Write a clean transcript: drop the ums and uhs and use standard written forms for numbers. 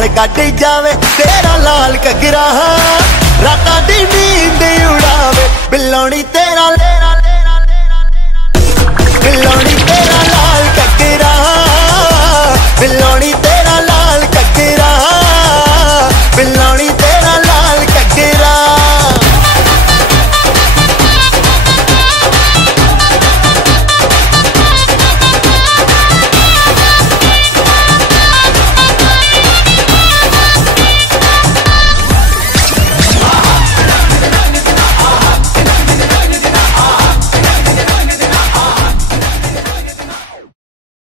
घूमन कट जावे तेरा लाल घगरा, रातां दी नींद उड़ावे बिल्लोनी तेरा